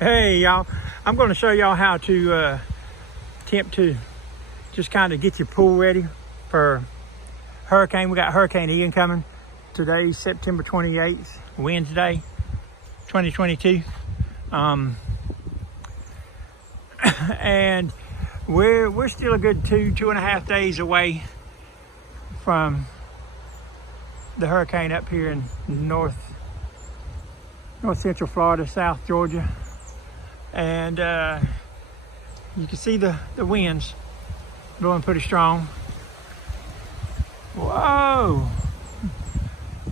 Hey y'all, I'm going to show y'all how to attempt to just kind of get your pool ready for hurricane. We got Hurricane Ian coming. Today's September 28th, Wednesday, 2022. And we're still a good two and a half days away from the hurricane up here in north central Florida, South Georgia. And you can see the winds blowing pretty strong. Whoa!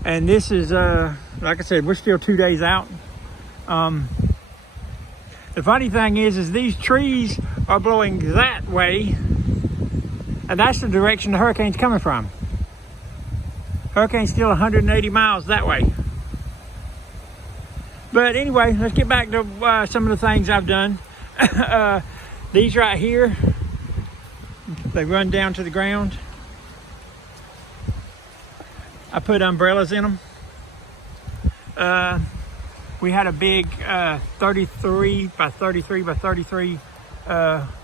And this is, like I said, we're still 2 days out. The funny thing is these trees are blowing that way, and that's the direction the hurricane's coming from. Hurricane's still 180 miles that way. But anyway, let's get back to some of the things I've done. These right here, they run down to the ground. I put umbrellas in them. We had a big 33 by 33 by 33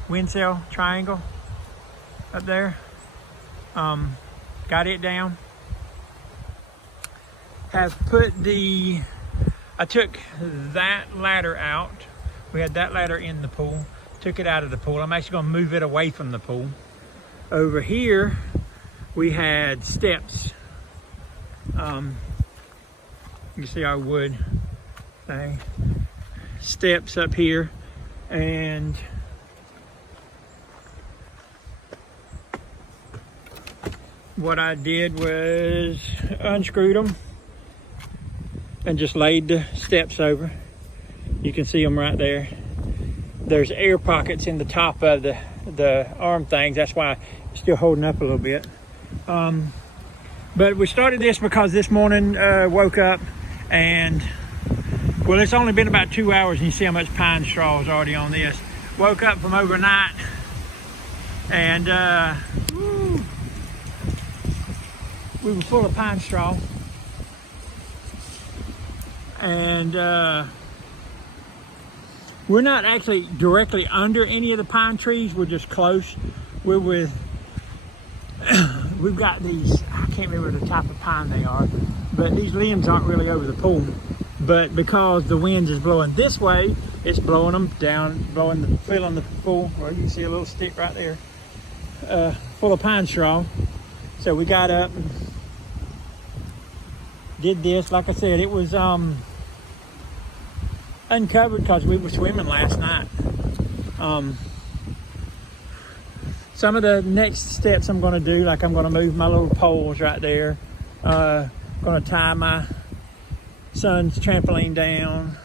wind sail triangle up there. Got it down. I took that ladder out. We had that ladder in the pool. Took it out of the pool. I'm actually going to move it away from the pool. Over here, we had steps. You can see our wood thing. Steps up here, and what I did was unscrewed them and just laid the steps over. You can see them right there. There's air pockets in the top of the arm things. That's why it's still holding up a little bit. But we started this because this morning woke up and, well, it's only been about 2 hours and you see how much pine straw is already on this. Woke up from overnight and we were full of pine straw. And we're not actually directly under any of the pine trees. We're just close. We're with, we've got these, I can't remember the type of pine they are, but these limbs aren't really over the pool. But because the wind is blowing this way, it's blowing them down, filling the pool. Well, you can see a little stick right there, full of pine straw. So we got up and did this. Like I said, it was uncovered because we were swimming last night. Some of the next steps I'm going to do, like I'm going to move my little poles right there. Going to tie my son's trampoline down.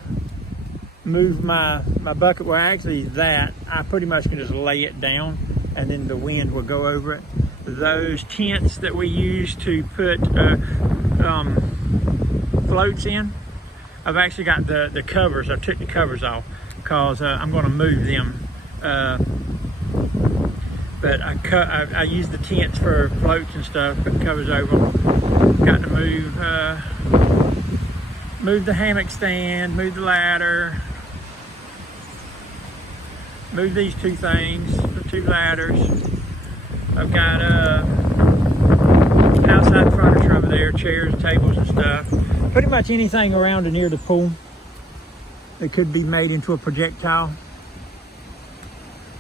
Move my bucket. Well, actually that, I pretty much can just lay it down and then the wind will go over it. Those tents that we use to put floats in, I've actually got the covers. I took the covers off because I'm going to move them. But I use the tents for floats and stuff, put the covers over them. Got to move the hammock stand, move the ladder, move these two things, the two ladders. I've got outside furniture over there, chairs, tables and stuff. Pretty much anything around and near the pool that could be made into a projectile.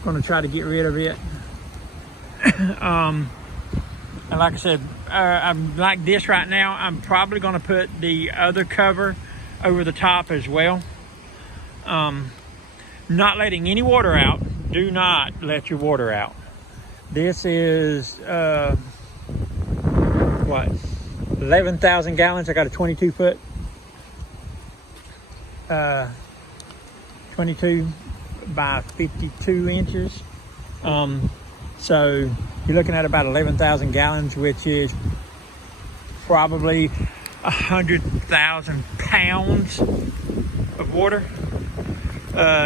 Going to try to get rid of it. And like I said, I'm like this right now. I'm probably going to put the other cover over the top as well. Not letting any water out. Do not let your water out. This is what, 11,000 gallons. I got a 22 foot, 22 by 52 inches. So you're looking at about 11,000 gallons, which is probably 100,000 pounds of water.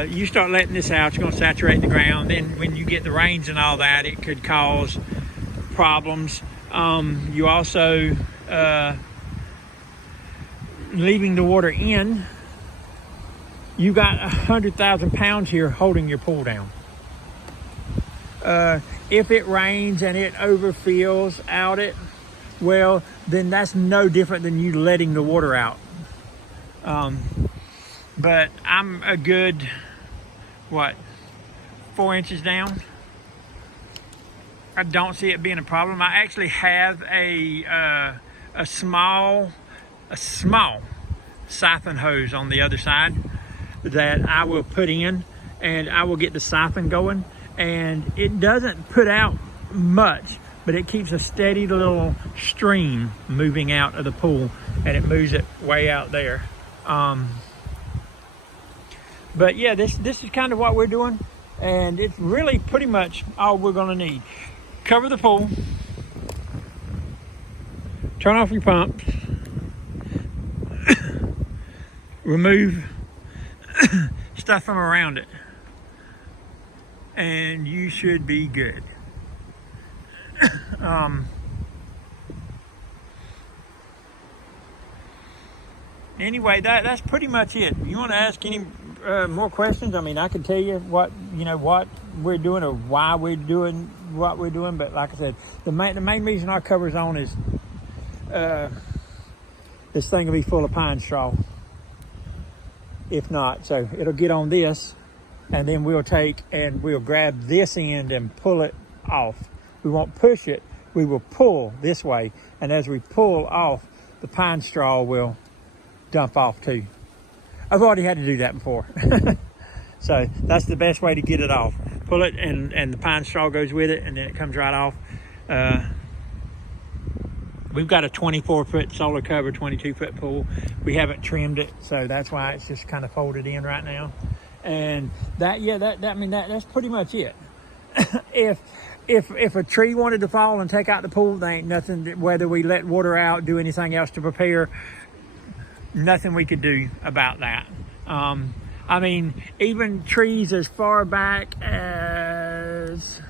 You start letting this out, it's going to saturate the ground. Then when you get the rains and all that, it could cause problems. You also leaving the water in you got 100,000 pounds here holding your pool down. If it rains and it overfills out it, well, then that's no different than you letting the water out. But I'm a good, 4 inches down. I don't see it being a problem. I actually have a small siphon hose on the other side that I will put in, and I will get the siphon going, and it doesn't put out much, but it keeps a steady little stream moving out of the pool, and it moves it way out there. But yeah, this is kind of what we're doing, and it's really pretty much all we're going to need. Cover the pool, turn off your pumps, remove stuff from around it, and you should be good. Anyway, that's pretty much it. You want to ask any more questions? I mean, I can tell you what we're doing or why we're doing what we're doing, but like I said, the main reason our cover's on is this thing will be full of pine straw. If not, so it'll get on this, and then we'll grab this end and pull it off. We won't push it, we will pull this way, and as we pull off, the pine straw will dump off too. I've already had to do that before. So that's the best way to get it off. Pull it, and the pine straw goes with it, and then it comes right off. We've got a 24-foot solar cover, 22-foot pool. We haven't trimmed it, so that's why it's just kind of folded in right now. And that's pretty much it. If a tree wanted to fall and take out the pool, there ain't nothing, whether we let water out, do anything else to prepare, nothing we could do about that. I mean, even trees as far back as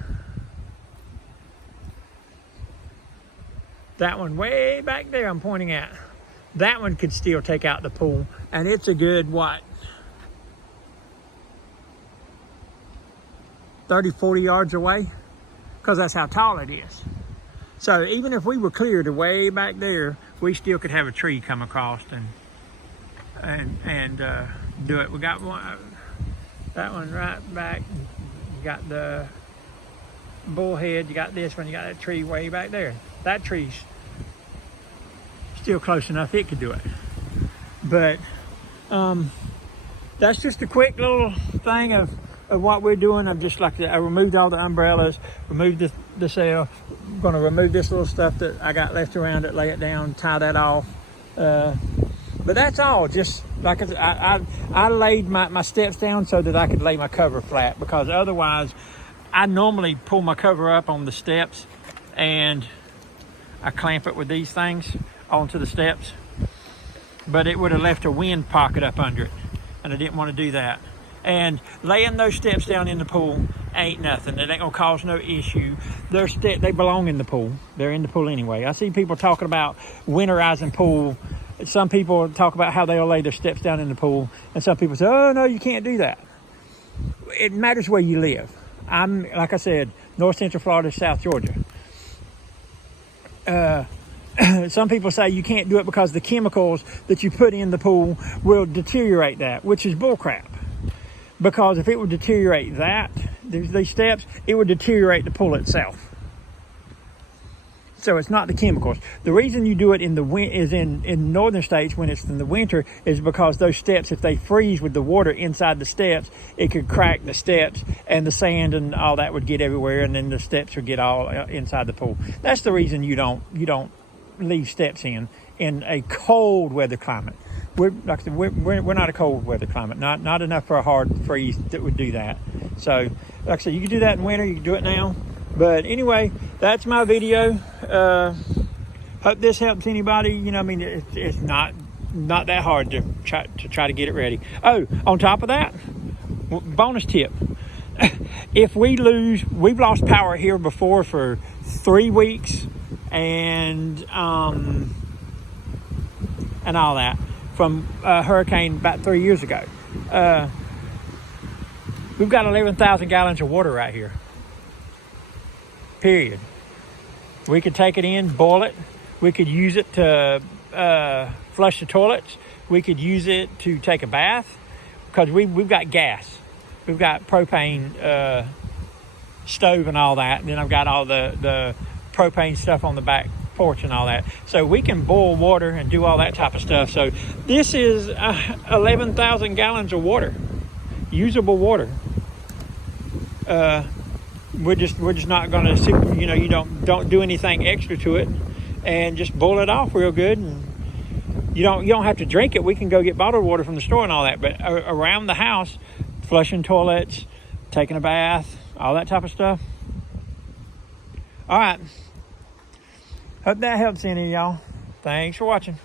that one way back there I'm pointing at, that one could still take out the pool, and it's a good 30-40 yards away, because that's how tall it is. So even if we were clear to way back there, we still could have a tree come across and do it. We got that one right back. You got the bullhead, you got this one, you got that tree way back there. That tree's still close enough, it could do it. But that's just a quick little thing of what we're doing. I removed all the umbrellas, removed the sail. I'm gonna remove this little stuff that I got left around it, lay it down, tie that off. But that's all. Just like I laid my steps down so that I could lay my cover flat, because otherwise I normally pull my cover up on the steps and I clamp it with these things onto the steps, but it would have left a wind pocket up under it, and I didn't want to do that. And laying those steps down in the pool ain't nothing. It ain't gonna cause no issue. They belong in the pool. They're in the pool anyway. I see people talking about winterizing pool. Some people talk about how they'll lay their steps down in the pool, and some people say, oh no, you can't do that. It matters where you live. I'm, like I said, North Central Florida, South Georgia. Some people say you can't do it because the chemicals that you put in the pool will deteriorate that, which is bullcrap. Because if it would deteriorate these steps, it would deteriorate the pool itself. So it's not the chemicals. The reason you do it in northern states when it's in the winter is because those steps, if they freeze with the water inside the steps, it could crack the steps, and the sand and all that would get everywhere, and then the steps would get all inside the pool. That's the reason you don't leave steps in a cold weather climate. We're not a cold weather climate. Not enough for a hard freeze that would do that. So, like I said, you can do that in winter. You can do it now. But anyway, that's my video. Hope this helps anybody. You know, I mean, it's not that hard to try to get it ready. Oh, on top of that, bonus tip: if we've lost power here before for 3 weeks, and all that from a hurricane about 3 years ago. We've got 11,000 gallons of water right here. Period. We could take it in, boil it. We could use it to flush the toilets. We could use it to take a bath because we've got gas. We've got propane stove and all that. And then I've got all the propane stuff on the back porch and all that. So we can boil water and do all that type of stuff. So this is 11,000 gallons of water, usable water. We're just not going to, you don't do anything extra to it, and just boil it off real good. And you don't have to drink it. We can go get bottled water from the store and all that. But around the house, flushing toilets, taking a bath, all that type of stuff. All right. Hope that helps any of y'all. Thanks for watching.